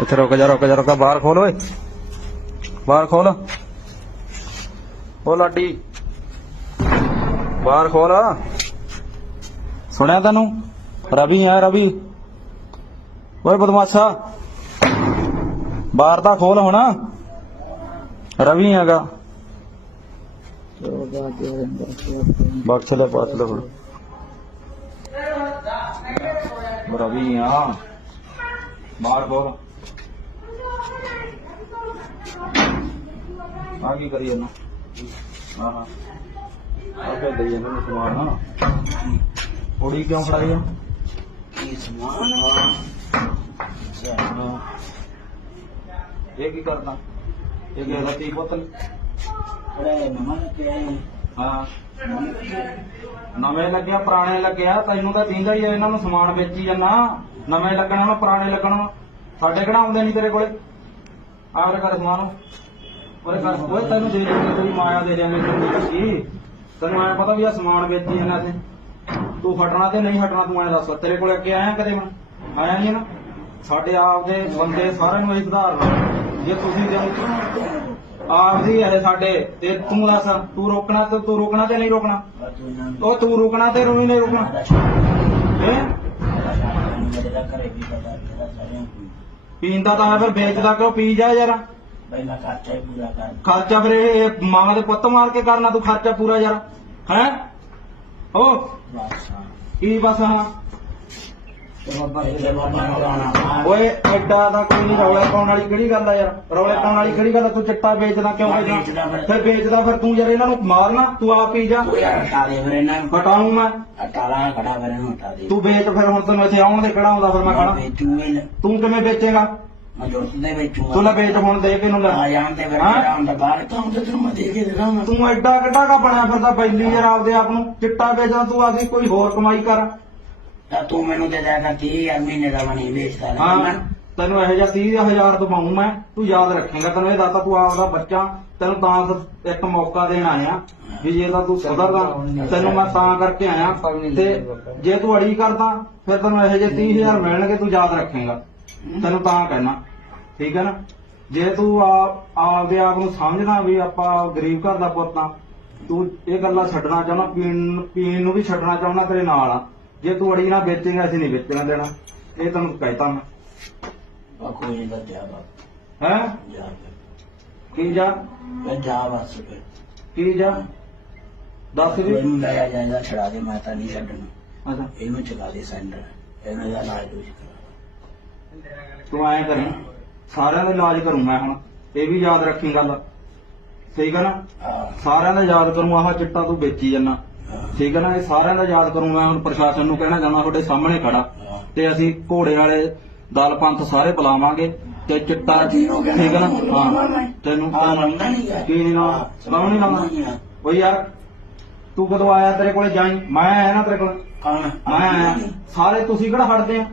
ਇੱਥੇ ਰੁਕ ਜਾ ਰੁਕ ਜਾ ਰੁਕ ਜਾ, ਬਾਹਰ ਖੋਲ ਓਏ। ਬਾਹਰ ਖੋਲ। ਓ ਲਾਡੀ। ਬਾਹਰ ਖੋਲ। ਸੁਣਿਆ ਤੈਨੂੰ? ਰਵੀ ਆ ਰਵੀ। ਓਏ ਬਦਮਾਸ਼ਾ। ਬਾਹਰ ਦਾ ਖੋਲ ਹੁਣ। ਰਵੀ ਹੈਗਾ। ਬਖਸ਼ ਲੈ ਪਾਸ ਲੈ ਹੁਣ। ਰਵੀ ਆ। ਬਾਹਰ ਖੋਲ। ਆ ਕੀ ਕਰੀ ਇਹਨੂੰ ਹਾਂ ਹਾਂ। ਆਪੇ ਦਈ ਇਹਨੂੰ ਸਮਾਨ ਹਾਂ। ਕੁੜੀ ਕਿਉਂ ਫੜਾਈ ਆ? ਕੀ ਸਮਾਨ? ਹਾਂ। ਇਹ ਕੀ ਕਰਦਾ? ਇਹ ਕੀ ਲੱਤੀ ਬੋਤਲ ਅਰੇ ਮਮਾ ਨੇ ਕਿਹਾ ਹੈ। ਨਵੇਂ ਲੱਗਿਆ ਪੁਰਾਣੇ ਲੱਗਿਆ। ਤੈਨੂੰ ਤਾਂ ਦਿੰਦਾ ਹੀ ਆ ਇਹਨਾਂ ਨੂੰ ਸਮਾਨ ਵੇਚੀ ਜਾਂਦਾ ਨਵੇਂ ਲੱਗਣਾ ਨਾ ਪੁਰਾਣੇ ਲੱਗਣਾ। ਸਾਡੇ ਕਿਹੜਾ ਆਉਂਦੇ ਨਹੀਂ ਤੇਰੇ ਕੋਲੇ? ਆਵਰੇ ਕਰ ਸਮਾਨ। ਉਹਰੇ ਕਰ ਓਏ ਤੈਨੂੰ ਦੇ ਦਿਆਂਗੇ ਤੇਰੀ ਮਾਇਆ ਦੇ ਦਿਆਂਗੇ ਤੈਨੂੰ ਦੱਸੀ ਤੈਨੂੰ ਐ ਪਤਾ ਵੀ ਆ ਸਮਾਨ ਵੇਚੀ ਜਾਂਦਾ ਤੇ ਤੂੰ ਹਟਣਾ ਤੇ ਨਹੀਂ ਹਟਣਾ, ਤੂੰ ਐ ਦੱਸ, ਤੇਰੇ ਕੋਲੇ ਅੱਗੇ ਆਇਆ ਕਦੇ ਮੈਂ? ਆਇਆ ਨਹੀਂ ਨਾ? ਸਾਡੇ ਆਪ ਦੇ ਬੰਦੇ ਸਾਰਿਆਂ ਨੂੰ ਇਹ ਸੁਧਾਰਨਾ ਜੇ ਤੁਸੀਂ ਜੇ ਆਪਦੀ ਹੈ ਸਾਡੇ, ਤੇ ਤੂੰ ਦੱਸ, ਤੂੰ ਰੋਕਣਾ ਤੇ ਤੂੰ ਰੋਕਣਾ ਤੇ ਨਹੀਂ ਰੋਕਣਾ? ਉਹ ਤੂੰ ਰੁਕਣਾ ਤੇ ਰੋਈ ਨਹੀਂ ਰੁਕਣਾ। ਪੀਂਦਾ ਤਾਂ ਹੈ, ਫਿਰ ਵੇਚਦਾ ਕਿਉਂ? ਪੀ ਜਾ ਯਾਰ ਪਹਿਲਾਂ ਖਰਚਾ ਹੀ ਪੂਰਾ ਕਰ। ਖਰਚਾ ਫਿਰ ਇਹ ਮਾਂ ਦੇ ਪੁੱਤ ਮਾਰ ਕੇ ਕਰਨਾ ਤੂੰ ਖਰਚਾ ਪੂਰਾ ਯਾਰ। ਹੈ? ਬਸ ਹਾਂ। ਕੀ ਬਸ ਹਾਂ? ਤੇ ਬਾਬਾ ਬਾਬਾ ਓਏ ਐਡਾ ਦਾ ਕੋਈ ਨਹੀਂ ਰੌਲੇ ਪਾਉਣ ਵਾਲੀ ਕਿਹੜੀ ਗੱਲ ਆ ਯਾਰ? ਰੌਲੇ ਪਾਉਣ ਵਾਲੀ ਕਿਹੜੀ ਗੱਲ ਆ? ਤੂੰ ਚਿੱਟਾ ਵੇਚਦਾ ਕਿਉਂ ਮੈਂ ਵੇਚਦਾ? ਵੇਚਦਾ ਫਿਰ। ਫਿਰ ਵੇਚਦਾ ਫਿਰ ਤੂੰ ਯਾਰ ਇਹਨਾਂ ਨੂੰ ਮਾਰਨਾ ਤੂੰ ਆਪ ਪੀ ਜਾ। ਤੂੰ ਯਾਰ ਹਟਾ ਦੇ ਫਿਰ ਇਹਨਾਂ ਨੂੰ। ਹਟਾਉਂ ਮੈਂ। ਹਟਾ ਲਾ ਖੜਾ ਫਿਰ ਇਹਨੂੰ ਹਟਾ ਦੇ। ਤੂੰ ਵੇਚ ਫਿਰ ਹੁਣ ਤੈਨੂੰ ਇੱਥੇ ਆਉਣ ਦੇ ਕਿਹੜਾ ਆਉਂਦਾ ਫਿਰ ਮੈਂ ਮੈਂ ਕਹਣਾ ਵੇਚੂ ਇਹ ਤੂੰ ਕਿਵੇਂ ਵੇਚੇਗਾ? ਦੇ ਤੂੰ ਲੈ ਵੇਚ ਹੁਣ ਦੇ ਕੇ ਨੂੰ ਲੈ। ਆ ਜਾਣ ਤੇ ਫਿਰ ਹਾਂ? ਹੁੰਦਾ ਬਾਹਰ ਤਾਂ ਹੁੰਦਾ ਤੈਨੂੰ ਮੈਂ ਦੇ ਕੇ ਦਿਖਾਵਾਂ ਤੂੰ ਐਡਾ ਕਿੱਡਾ ਕਾ ਬਣਿਆ ਫਿਰਦਾ ਬੈਲੀ ਯਾਰ ਆਪਦੇ ਆਪ ਨੂੰ। ਚਿੱਟਾ ਵੇਚਦਾ ਤੂੰ ਆਪਦੀ ਕੋਈ ਹੋਰ ਕਮਾਈ ਕਰ। ਤਾਂ ਤੂੰ ਮੈਨੂੰ ਦੇ ਦੇਗਾ 30000 ਮਹੀਨੇ ਦਾ ਮੈਂ ਨਹੀਂ ਵੇਚਦਾ ਨਾ ਹਾਂ ਮੈਂ। ਤੈਨੂੰ ਇਹੋ ਜਿਹਾ 30000 ਦਵਾਉਂ ਮੈਂ। ਤੂੰ ਯਾਦ ਰੱਖੇਂਗਾ ਤੈਨੂੰ ਇਹ ਦੱਸਤਾ ਤੂੰ ਆਪਦਾ ਬੱਚਾ ਤੈਨੂੰ ਤਾਂ ਸ- ਇੱਕ ਮੌਕਾ ਦੇਣ ਆਇਆ। ਵੀ ਜੇ ਤਾਂ ਤੂੰ ਸੁਧਰਦਾ ਤੈਨੂੰ ਮੈਂ ਤਾਂ ਕਰਕੇ ਆਇਆ। ਤੇ ਜੇ ਤੂੰ ਅੜੀ ਕਰਦਾ ਫਿਰ ਤੈਨੂੰ ਇਹੋ ਜਿਹੇ 30000 ਮਿਲਣਗੇ ਤੂੰ ਯਾਦ ਰੱਖੇਂਗਾ। ਤੈਨੂੰ ਤਾਂ ਕਹਿਣਾ। ਠੀਕ ਹੈ ਨਾ? ਜੇ ਤੂੰ ਆਪ ਆਪਦੇ ਆਪ ਨੂੰ ਸਮਝਣਾ ਵੀ ਆਪਾਂ ਗਰੀਬ ਘਰ ਦਾ ਪੁੱਤ ਆ ਤੂੰ ਇਹ ਗੱਲਾਂ ਛੱਡਣਾ ਚਾਹੁੰਦਾ ਪੀਣ ਪੀਣ ਨੂੰ ਵੀ ਛੱਡਣਾ ਚਾਹੁੰਦਾ ਤੇਰੇ ਨਾਲ ਆ। ਜੇ ਤੂੰ ਅੜੀ ਨਾ ਵੇਚੇਂਗਾ ਅਸੀਂ ਨਹੀਂ ਵੇਚਣਾ ਦੇਣਾ। ਇਹ ਤੈਨੂੰ ਕਹਿਤਾ ਮੈਂ। ਆ ਕੋਈ ਨਹੀਂ ਦੱਸਿਆ ਬਾਪ ਹੈ? ਜਾ ਕੀ। ਜਾ? ਫਿਰ ਜਾ ਬਸ ਫਿਰ। ਕੀ ਜਾ? ਦੱਸ ਵੀ ਇਹਨੂੰ ਲੈ ਆ ਜਾਏਗਾ ਛੜਾ ਦੇ ਮਾਤਾ ਨਹੀਂ ਛੱਡਣਾ। ਅੱਛਾ। ਇਹਨੂੰ ਚਲਾ ਦੇ ਸੈਂਟਰ। ਇਹਨਾਂ ਦਾ ਇਲਾਜ ਹੋ ਕਰਾ। ਤੂੰ ਐਂ ਕਰੀ। ਸਾਰਿਆਂ ਦਾ ਇਲਾਜ ਕਰੂੰ ਮੈਂ ਹੁਣ ਇਹ ਵੀ ਯਾਦ ਰੱਖੀ ਗੱਲ। ਠੀਕ ਹੈ ਨਾ? ਸਾਰਿਆਂ ਦਾ ਯਾਦ ਕਰੂੰ ਆਹ ਚਿੱਟਾ ਤੂੰ ਵੇਚੀ ਜੰਨਾ ਠੀਕ ਹੈ ਨਾ? ਇਹ ਸਾਰਿਆਂ ਦਾ ਯਾਦ ਕਰੂੰ ਮੈਂ ਹੁਣ ਪ੍ਰਸ਼ਾਸਨ ਨੂੰ ਕਹਿਣਾ ਚਾਹੁੰਦਾ ਤੁਹਾਡੇ ਸਾਹਮਣੇ ਖੜਾ। ਤੇ ਅਸੀਂ ਘੋੜੇ ਵਾਲੇ ਦਲ ਪੰਥ ਸਾਰੇ ਬੁਲਾਵਾਂਗੇ ਤੇ ਚਿੱਟਾ ਠੀਕ ਹੈ ਨਾ? ਹਾਂ। ਤੈਨੂੰ ਕੀ ਨਹੀਂ ਲਾਉਣਾ? ਲਾਉਣਾ ਨਹੀਂ ਲਾਉਣਾ? ਓ ਯਾਰ। ਤੂੰ ਕਦੋਂ ਆਇਆ ਤੇਰੇ ਕੋਲੇ ਜਾਈ? ਮੈਂ ਆਇਆ ਨਾ ਤੇਰੇ ਕੋਲ। ਮੈਂ ਆਇਆ। ਸਾਰੇ ਤੁਸੀਂ ਕਿਹੜਾ ਹਟਦੇ ਆ?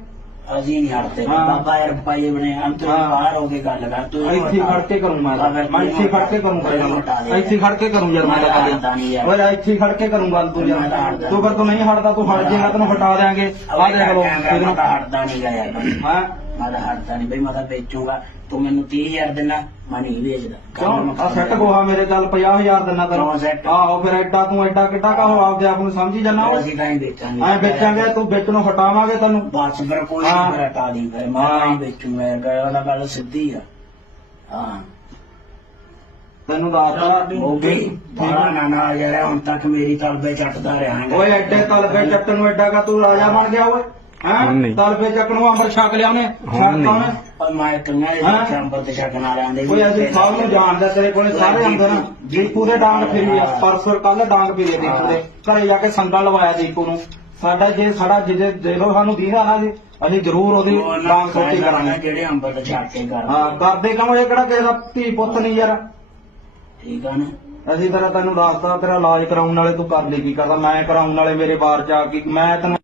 ਅਸੀਂ ਨਹੀਂ ਹਟਦੇ ਹਾਂ। ਬਾਬਾ ਯਾਰ ਪਾਏ ਬਣੇ ਹਮ ਤੋਂ ਹਾਂ। ਬਾਹਰ ਹੋ ਕੇ ਗੱਲ ਕਰ ਤੂੰ ਇਹਨੂੰ ਇੱਥੇ ਹਟਾ। ਖੜ ਕੇ ਕਰੂੰ ਮੈਂ ਫਿਰ ਮੈਂ ਇੱਥੇ ਖੜ ਕੇ ਕਰੂੰ ਇਹਨੂੰ ਹਟਾ ਦੇ। ਗੱਲ ਇੱਥੇ ਖੜ ਕੇ ਕਰੂੰ ਯਾਰ ਮੈਂ ਮੈਂ ਤਾਂ ਤਾਂ ਹਟਦਾ ਨਹੀਂ ਯਾਰ। ਓਏ ਇੱਥੇ ਖੜ ਕੇ ਕਰੂੰ ਗੱਲ ਤੂੰ ਮੈਂ ਤਾਂ ਯਾਰ ਹਟਦਾ ਤੂੰ ਫਿਰ ਤੂੰ ਨਹੀਂ ਹਟਦਾ ਤੂੰ ਹਟ ਜਾਏਗਾ ਤੈਨੂੰ ਹਟਾ ਦੇਾਂਗੇ ਆ ਦੇਖ ਲੋ ਮੈਂ ਤਾਂ ਹਟਦਾ ਨਹੀਂ ਗਾ ਯਾਰ ਹਾਂ ਮੈਂ ਤਾਂ ਹਟਦਾ ਨਹੀਂ ਬਈ ਮੈਂ ਤਾਂ ਵੇਚੂਗਾ। ਤੂੰ ਮੈਨੂੰ 30000 ਦੇਣਾ ਮੈਂ ਨਹੀਂ ਵੇਚਦਾ। ਕਿਉਂ? ਆ ਸੈੱਟ ਗੋਹਾ ਮੇਰੇ ਚੱਲ 50000 ਦਿਨਾ ਤੈਨੂੰ। ਕਿਉਂ set? ਆਹੋ ਫਿਰ ਐਡਾ ਤੂੰ ਐਡਾ ਕਿੱਡਾ ਕਾ ਹੋ ਆਪਦੇ ਆਪ ਨੂੰ ਸਮਝੀ ਜਾਣਾ ਅਸੀਂ ਤਾਂ ਹੀ ਵੇਚਾਂਗੇ। ਐ ਵੇਚਾਂਗੇ ਤੂੰ ਵਿੱਚ ਨੂੰ ਹਟਾਵਾਂਗੇ ਤੈਨੂੰ। ਬਸ ਫਿਰ ਕੋਈ ਹਾਂ। ਨਹੀਂ ਹਟਾ ਦੀ ਫਿਰ ਮੈਂ ਹਾਂ। ਨਹੀਂ ਵੇਚੂਗਾ ਯਾਰ ਗੱਲ ਵਾਲਾ ਗੱਲ ਸਿੱਧੀ ਆ। ਹਾਂ। ਤੈਨੂੰ ਦੱਸਦਾ ਉਹ ਵੀ ਬਾਹਰ ਨਾ ਨਾ ਆ ਹੁਣ ਤੱਕ ਮੇਰੀ ਤਲਬੇ ਚੱਟਦਾ ਰਿਹਾ ਹੈਗਾ। ਓਏ ਐਡੇ ਤਲਬੇ ਚੱਟਣ ਨੂੰ ਐਡਾ ਕਾ ਤੂੰ ਰਾਜਾ ਬਣ ਗਿਆ ਓਏ। ਹੈਂ ਹੁਣ ਨਹੀਂ। ਛਕ ਲਿਆ ਉਹਨੇ। ਹੁਣ ਛਕਤਾ ਨਹੀਂ। ਮੈਂ। ਚੰਬਰ ਤੇ ਅਸੀਂ ਸਭ ਨੂੰ ਜਾਣਦਾ ਤੇਰੇ ਕੋਲੇ ਸਾਰੇ ਅੰਦਰ ਦੀਪੂ ਦੇ ਡਾਂਗ ਫਿਰੀ ਆ ਪਰਸੋਂ ਕੱਲ ਡਾਂਗ ਫਿਰੀ ਆ ਦੀਪੂ ਦੇ। ਘਰੇ ਜਾ ਕੇ ਸੰਗਾ ਲਵਾਇਆ ਦੀਪੂ ਨੂੰ। ਸਾਡਾ ਜੇ ਸਾਡਾ ਜਿਹਦੇ ਜਦੋਂ ਸਾਨੂੰ ਦੀਦਾ ਨਾ ਜੀ। ਅਸੀਂ ਜ਼ਰੂਰ ਉਹਦੀ ਡਾਂਗ ਸੋਟੀ ਕਰਾਂਗੇ ਜਿਹੜੇ ਅੰਬਰ ਤੇ ਛੱਡ ਕੇ ਕਰ ਹਾਂ ਕਰਦੇ ਕੰਮ ਇਹ ਕਿਹੜਾ ਕਿਸੇ ਦਾ ਧੀ ਪੁੱਤ ਨਹੀਂ ਯਾਰ? ਠੀਕ ਆ ਨਾ। ਅਸੀਂ ਤੇਰਾ ਤੈਨੂੰ ਰਾਸਤਾ ਤੇਰਾ ਇਲਾਜ ਕਰਾਉਣ ਵਾਲੇ ਤੂੰ ਕਰ ਲਈ ਕੀ ਕਰਦਾ। ਮੈਂ ਕਰਾਉਣ ਵਾਲੇ ਮੇਰੇ ਬਾਰ ਚ ਆ ਕੇ ਮੈਂ ਤੈਨੂੰ